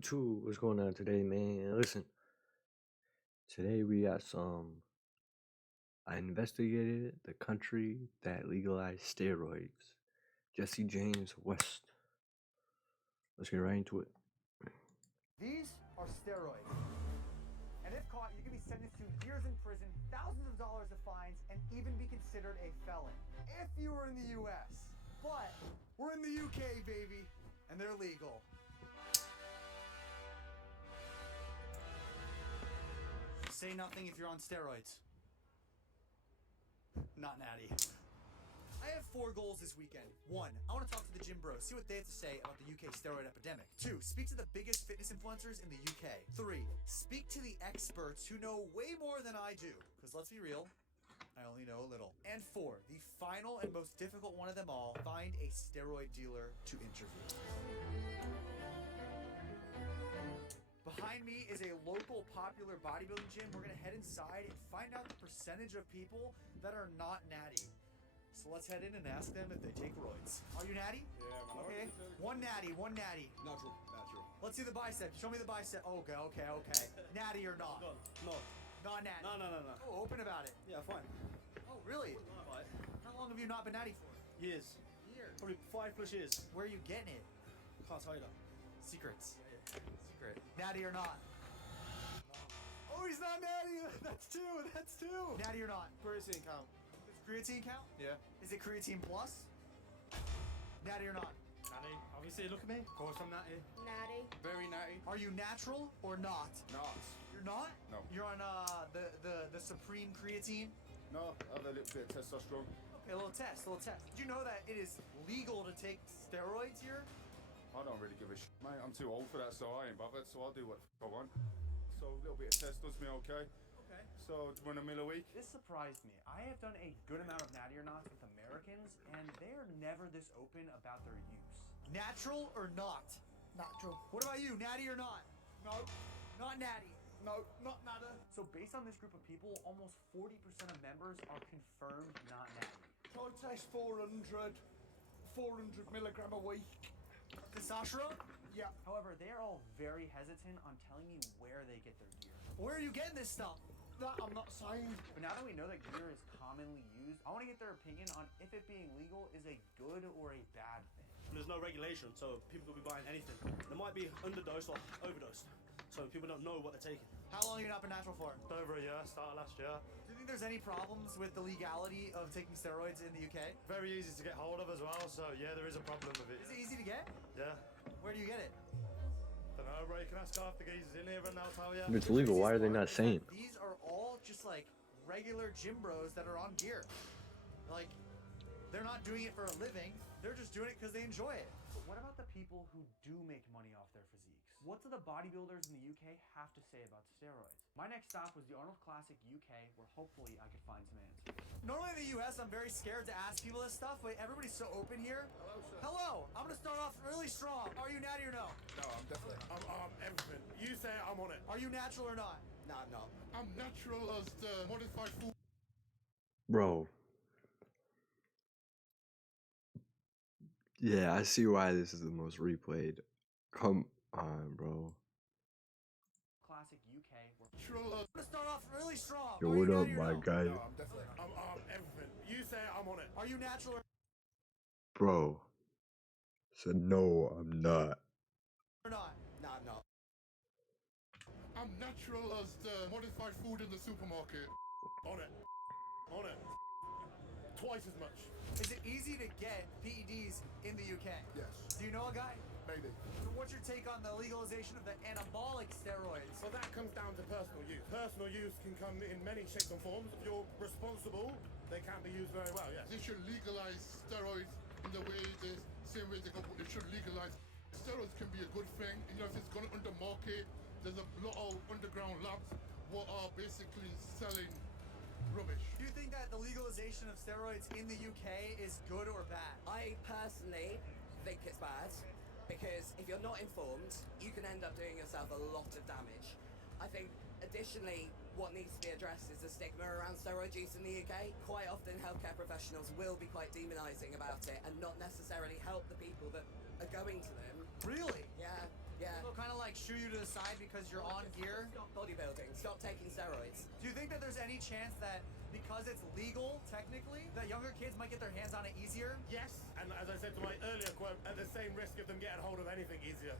YouTube, what's going on today, man? Listen, today we got some. I investigated the country that legalized steroids. Jesse James West. Let's get right into it. These are steroids. And if caught, you can be sentenced to years in prison, thousands of dollars of fines, and even be considered a felon. If you were in the US. But we're in the UK, baby, and they're legal. Say nothing if you're on steroids. Not natty. I have 4 goals this weekend. 1, I want to talk to the gym bros, see what they have to say about the UK steroid epidemic. 2, speak to the biggest fitness influencers in the UK. 3, speak to the experts who know way more than I do. Because let's be real, I only know a little. And 4, the final and most difficult one of them all, find a steroid dealer to interview. Behind me is a local popular bodybuilding gym. We're gonna head inside and find out the percentage of people that are not natty. So let's head in and ask them if they take roids. Are you natty? Yeah, man. Okay. One natty. Natural. Let's see the bicep. Show me the bicep. Okay. Natty or not? No. Not natty. No. Oh, open about it. Yeah, fine. Oh, really? Right. How long have you not been natty for? Years. Years. Probably 5+ years. Where are you getting it? Can't tell you that. Secrets. Secret. Natty or not? Oh, he's not natty. That's two. Natty or not? Creatine count. Does creatine count? Yeah. Is it creatine plus? Natty or not? Natty. Obviously, look at me. Of course I'm natty. Natty. Very natty. Are you natural or not? Not. You're not? No. You're on the supreme creatine? No, I have a little bit of testosterone. Okay, a little test. Did you know that it is legal to take steroids here? I don't really give a shit, mate. I'm too old for that, so I ain't bothered. So I'll do what I want. So a little bit of test does me okay. Okay. So run a meal a week. This surprised me. I have done a good amount of natty or nots with Americans, and they are never this open about their use. Natural or not? Natural. What about you, natty or not? No. Not natty. No, not nada. So based on this group of people, almost 40% of members are confirmed not natty. Try test 400 milligram a week. Testosterone? Yeah. However, they are all very hesitant on telling me where they get their gear. Where are you getting this stuff? That I'm not saying. But now that we know that gear is commonly used, I want to get their opinion on if it being legal is a good or a bad thing. There's no regulation, so people could be buying anything. They might be underdosed or overdosed, so people don't know what they're taking. How long have you not been natural for? Over a year, started last year. Do you think there's any problems with the legality of taking steroids in the UK? Very easy to get hold of as well, so yeah, there is a problem with it. Is it easy to get? Yeah. Where do you get it? Don't know, bro, you can ask half the geezers in here and they'll tell you. If it's legal, why are they not saying? These are all just like regular gym bros that are on gear. Like, they're not doing it for a living. They're just doing it because they enjoy it. But what about the people who do make money off their physiques? What do the bodybuilders in the UK have to say about steroids? My next stop was the Arnold Classic UK, where hopefully I could find some answers. Normally in the US, I'm very scared to ask people this stuff, but everybody's so open here. Hello, sir. Hello, I'm gonna start off really strong. Are you natty or no? No, I'm definitely. I'm everything. You say it, I'm on it. Are you natural or not? Nah, no. I'm natural as the modified food. Bro. Yeah, I see why this is the most replayed. Come on, bro. Classic UK. Natural as I'm gonna start off really strong. Yo, Are you what up, natty or my no? guy? No, I'm definitely. I'm everything. You say it, I'm on it. Are you natural Bro. Said no, I'm not. or not? Nah, no. I'm natural as the modified food in the supermarket. On it. On it. Twice as much. Is it easy to get PEDs in the UK? Yes. Do you know a guy? Maybe. So what's your take on the legalization of the anabolic steroids? Well, that comes down to personal use. Personal use can come in many shapes and forms. If you're responsible, they can be used very well, yes. They should legalize steroids in the way the same way they should legalize. Steroids can be a good thing. You know, if it's going to undermarket, there's a lot of underground labs what are basically selling rubbish. Do you think that the legalization of steroids in the UK is good or bad? I personally think it's bad because if you're not informed, you can end up doing yourself a lot of damage. I think additionally, what needs to be addressed is the stigma around steroid use in the UK. Quite often healthcare professionals will be quite demonising about it and not necessarily help the people that are going to them. Really? Yeah, Yeah. They'll kind of like shoo you to the side because you're on gear. Stop bodybuilding. Stop taking steroids. Do you think that there's any chance that because it's legal, technically, that younger kids might get their hands on it easier? Yes, and as I said to my earlier quote, at the same risk of them getting hold of anything easier.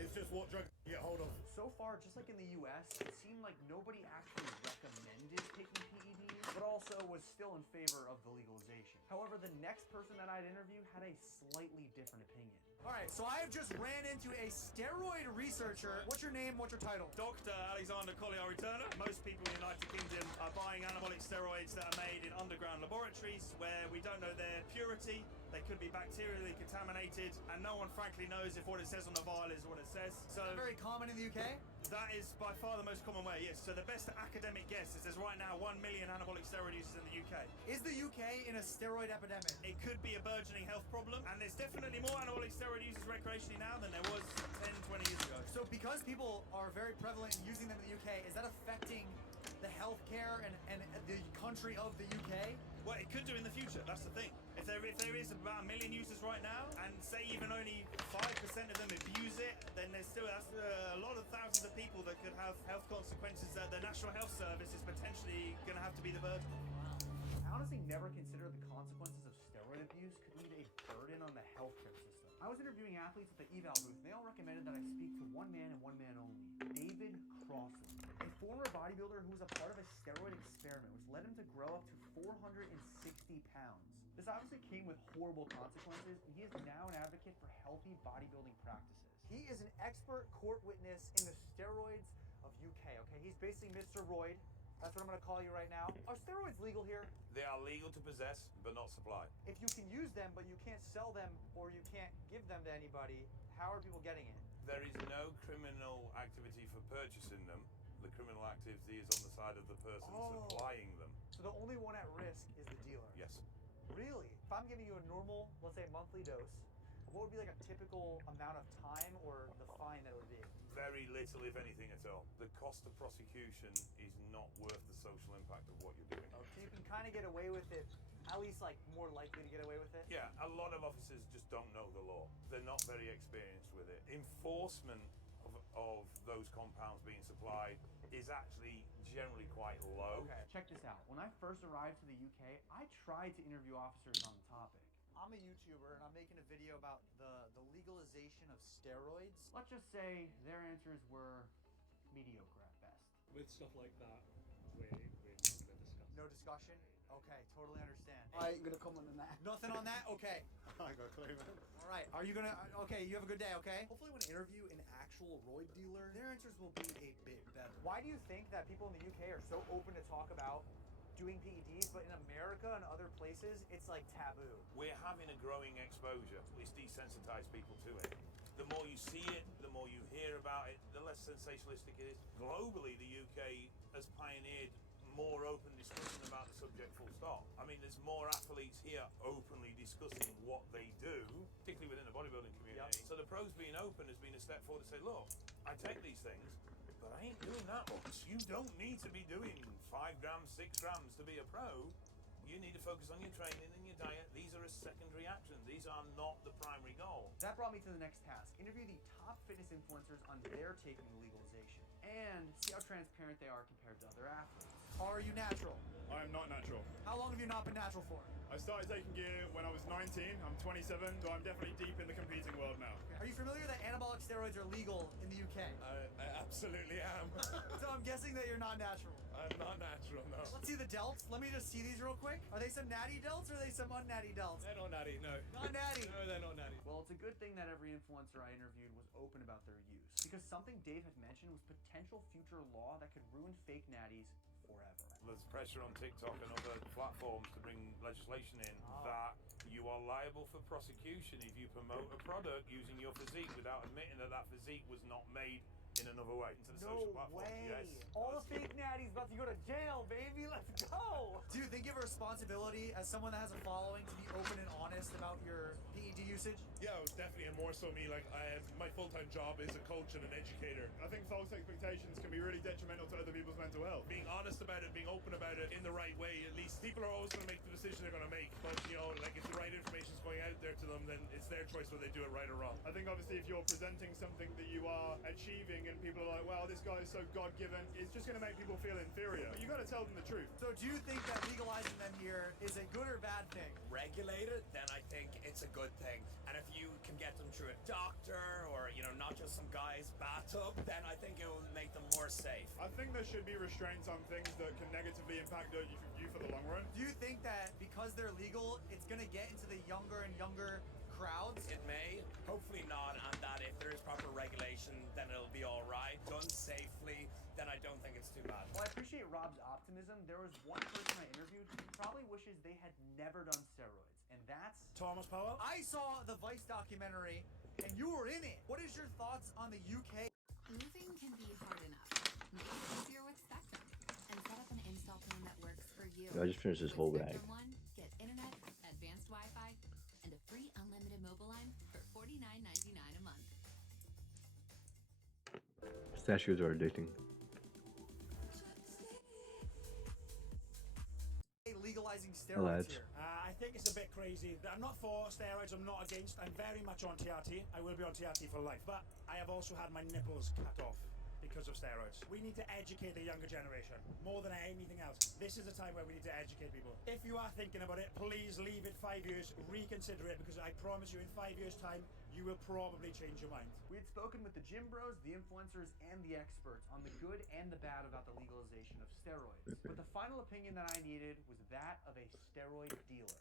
It's just what drugs you get hold of. So far, just like in the US, it seemed like nobody actually recommended taking PEDs, but also was still in favor of the legalization. However, the next person that I'd interview had a slightly different opinion. All right, so I have just ran into a steroid researcher. What's your name? What's your title? Dr. Alexander Colliari-Turner. Most people in the United Kingdom are buying anabolic steroids that are made in underground laboratories where we don't know their purity. They could be bacterially contaminated, and no one frankly knows if what it says on the vial is what it says. So Very common in the UK? that is by far the most common way, yes. So the best academic guess is there's right now 1 million anabolic steroid users in the UK. Is the UK in a steroid epidemic? It could be a burgeoning health problem, and there's definitely more anabolic steroid users recreationally now than there was 10, 20 years ago. So because people are very prevalent in using them in the UK, is that affecting the healthcare and the country of the UK? Well, it could do in the future. That's the thing. If there is about 1 million users right now, and say even only 5% of them abuse it, then that's a lot of thousands of people that could have health consequences that the National Health Service is potentially going to have to be the burden of. I honestly never considered the consequences of steroid abuse could leave a burden on the healthcare system. I was interviewing athletes at the eval booth, and they all recommended that I speak to one man and one man only, David Crossan, a former bodybuilder who was a part of a steroid experiment, which led him to grow up to 460 pounds. This obviously came with horrible consequences, and he is now an advocate for healthy bodybuilding practices. He is an expert court witness in the steroids of UK, okay? He's basically Mr. Royd. That's what I'm gonna call you right now. Are steroids legal here? They are legal to possess, but not supply. If you can use them, but you can't sell them or you can't give them to anybody, how are people getting it? There is no criminal activity for purchasing them. The criminal activity is on the side of the person supplying them. So the only one at risk is the dealer? Yes. Really? If I'm giving you a normal, let's say monthly dose, what would be like a typical amount of time or the fine that it would be? Very little, if anything at all. The cost of prosecution is not worth the social impact of what you're doing. So you can kind of get away with it, at least like more likely to get away with it? Yeah, a lot of officers just don't know the law. They're not very experienced with it. Enforcement of those compounds being supplied is actually generally quite low. Okay, check this out. When I first arrived to the UK, I tried to interview officers on the topic. I'm a YouTuber and I'm making a video about the legalization of steroids. Let's just say their answers were mediocre at best. With stuff like that, we're not going to discuss. No discussion? Okay, totally understand. I ain't gonna comment on that. Nothing on that? Okay. I got a clue, man. All right, are you gonna, okay, you have a good day, okay? Hopefully when I interview an actual roid dealer, their answers will be a bit better. Why do you think that people in the UK are so open to talk about doing PEDs, but in America and other places, it's like taboo? We're having a growing exposure. It's desensitized people to it. The more you see it, the more you hear about it, the less sensationalistic it is. Globally, the UK has pioneered more open discussion about the subject full stop. I mean, there's more athletes here openly discussing what they do, particularly within the bodybuilding community. Yep. So the pros being open has been a step forward to say, look, I take these things, but I ain't doing that much. You don't need to be doing 5 grams, 6 grams to be a pro. You need to focus on your training and your diet. These are a secondary action. These are not the primary goal. That brought me to the next task. Interview the top fitness influencers on their take on the legalization and see how transparent they are compared to other athletes. Are you natural? I am not natural. How long have you not been natural for? I started taking gear when I was 19. I'm 27, so I'm definitely deep in the competing world now. Are you familiar that anabolic steroids are legal in the UK? I absolutely am. So I'm guessing that you're not natural. I'm not natural, no. Let's see the delts. Let me just see these real quick. Are they some natty delts or are they some unnatty delts? They're not natty, no. Not natty. No, they're not natty. Well, it's a good thing that every influencer I interviewed was open about their use, because something Dave had mentioned was potential future law that could ruin fake natties forever. There's pressure on TikTok and other platforms to bring legislation in that you are liable for prosecution if you promote a product using your physique without admitting that that physique was not made in another way into the No social platforms. way. Yes. All the fake natties about to go to jail, baby. Let's go. Do you think you have a responsibility as someone that has a following to be open and honest about your PED usage? Yeah, it was definitely, and more so me. Like, my full-time job is a coach and an educator. I think false expectations can be really detrimental to other people's mental health. Being honest about it, being open about it in the right way, at least people are always going to make the decision they're going to make. But, you know, like, if the right information is going out there to them, then it's their choice whether they do it right or wrong. I think, obviously, if you're presenting something that you are achieving and people are like, wow, this guy is so God-given, it's just going to make people feel inferior. But you got to tell them the truth. So do you think that legalizing them here is a good or bad thing? Regulated, then I think it's a good thing. And if you can get them through a doctor or, you know, not just some guy's bathtub, then I think it will make them more safe. I think there should be restraints on things that can negatively impact you for the long run. Do you think that because they're legal, it's going to get into the younger and younger crowds? It may, hopefully not, and that if there is proper regulation, then it'll be all right. Done safely, then I don't think it's too bad. Well, I appreciate Rob's optimism. There was one person I interviewed who probably wishes they had never done steroids, and that's Thomas Powell. I saw the Vice documentary, and you were in it. What is your thoughts on the UK? Moving can be hard enough. Make it easier with Spectrum and set up an install plan that works for you. I just finished this With whole bag. Spectrum One, get internet, advanced Wi-Fi, and a free unlimited mobile line for $49.99 a month. Pistachios are addicting. Legalizing steroids here. I think it's a bit crazy. I'm not for steroids, I'm not against. I'm very much on TRT. I will be on TRT for life. But I have also had my nipples cut off because of steroids. We need to educate the younger generation more than anything else. This is the time where we need to educate people. If you are thinking about it, please leave it 5 years, reconsider it, because I promise you in 5 years' time, you will probably change your mind. We had spoken with the gym bros, the influencers, and the experts on the good and the bad about the legalization of steroids. But the final opinion that I needed was that of a steroid dealer.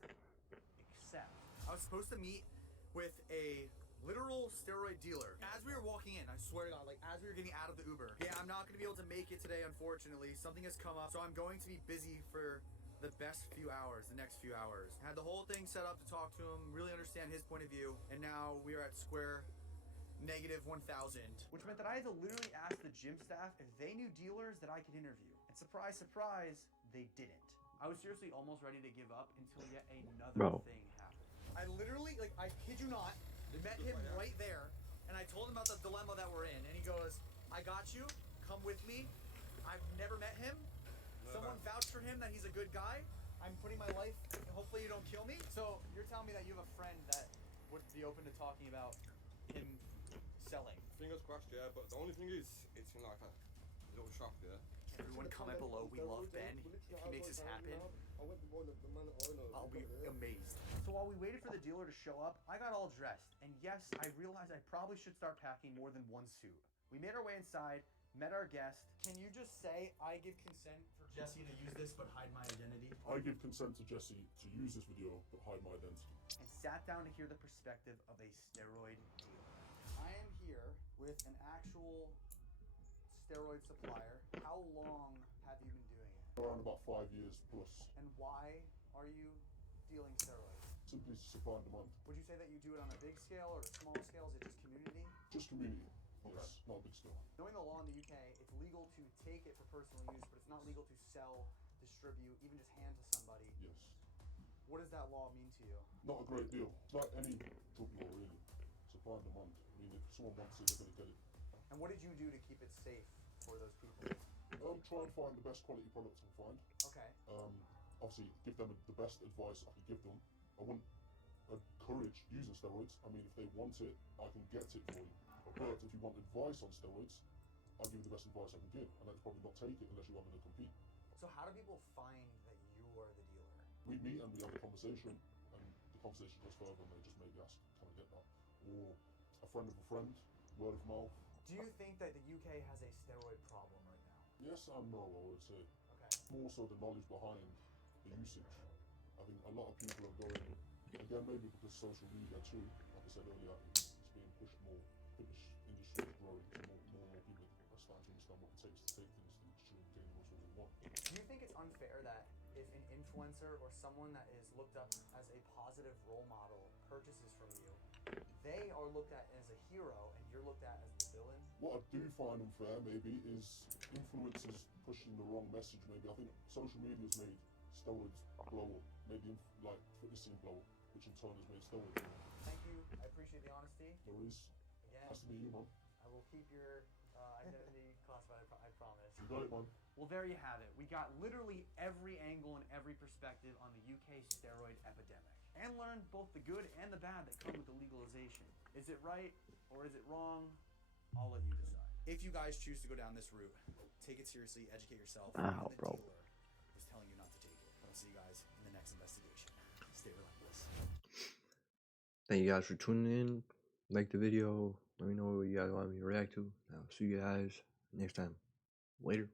Except, I was supposed to meet with a literal steroid dealer. As we were walking in, I swear to God, like as we were getting out of the Uber. Yeah, I'm not gonna be able to make it today, unfortunately. Something has come up, so I'm going to be busy for the best few hours, the next few hours. I had the whole thing set up to talk to him, really understand his point of view, and now we are at square -1000, which meant that I had to literally ask the gym staff if they knew dealers that I could interview. And surprise, surprise, they didn't. I was seriously almost ready to give up until yet another thing happened. I literally, like, I kid you not, met him right there, and I told him about the dilemma that we're in, and he goes, I got you, come with me. I've never met him. Someone vouched for him that he's a good guy. I'm putting my life, hopefully you don't kill me. So you're telling me that you have a friend that would be open to talking about him selling. Fingers crossed, yeah, but the only thing is, it's in like a little shop, yeah. Everyone comment below, we love Ben. If he makes this happen, I'll be amazed. So while we waited for the dealer to show up, I got all dressed. And yes, I realized I probably should start packing more than one suit. We made our way inside, met our guest. Can you just say, I give consent for Jesse to use this but hide my identity? I give consent to Jesse to use this video but hide my identity. And sat down to hear the perspective of a steroid dealer. I am here with an actual steroid supplier. How long have you been doing it? Around about 5 years plus. And why are you dealing steroids? Simply supply and demand. Would you say that you do it on a big scale or a small scale? Is it just community? Just community. Yes, not a big scale. Knowing the law in the UK, it's legal to take it for personal use, but it's not legal to sell, distribute, even just hand to somebody. Yes. What does that law mean to you? Not a great deal. It's like any drug law, really. Supply and demand. I mean, if someone wants it, they're going to get it. And what did you do to keep it safe for those people? Try and find the best quality products I can find. Okay. Obviously, give them the best advice I can give them. I wouldn't encourage using steroids. I mean, if they want it, I can get it for you. But if you want advice on steroids, I'll give you the best advice I can give. And I'd probably not take it unless you want me to compete. So how do people find that you are the dealer? We meet and we have a conversation, and the conversation goes further, and they just maybe ask, can I get that? Or a friend of a friend, word of mouth. Do you think that the UK has a steroid problem right now? Yes and no, I would say. Okay. More so the knowledge behind the usage. I think a lot of people are going, again, maybe because social media too, like I said earlier, it's being pushed more. Fitness industry is growing, so more and more people are starting to understand what it takes to take things to the extreme, gain the muscle they want. Do you think it's unfair that if an influencer or someone that is looked up as a positive role model purchases from you, they are looked at as a hero and you're looked at as the What I do find unfair, maybe, is influencers pushing the wrong message. Maybe I think social media's made steroids blow up, made the like fitness scene blow up, which in turn has made steroids blow up. Thank you. I appreciate the honesty. There is. Again, Nice to meet you, man. I will keep your identity classified. I promise. You got it, man. Well, there you have it. We got literally every angle and every perspective on the UK steroid epidemic, and learned both the good and the bad that come with the legalization. Is it right or is it wrong? I'll let you decide. If you guys choose to go down this route, take it seriously, educate yourself. Wow, and the bro. dealer is telling you not to take it. I'll see you guys in the next investigation. Stay relentless. Thank you guys for tuning in. Like the video. Let me know what you guys want me to react to. I'll see you guys next time. Later.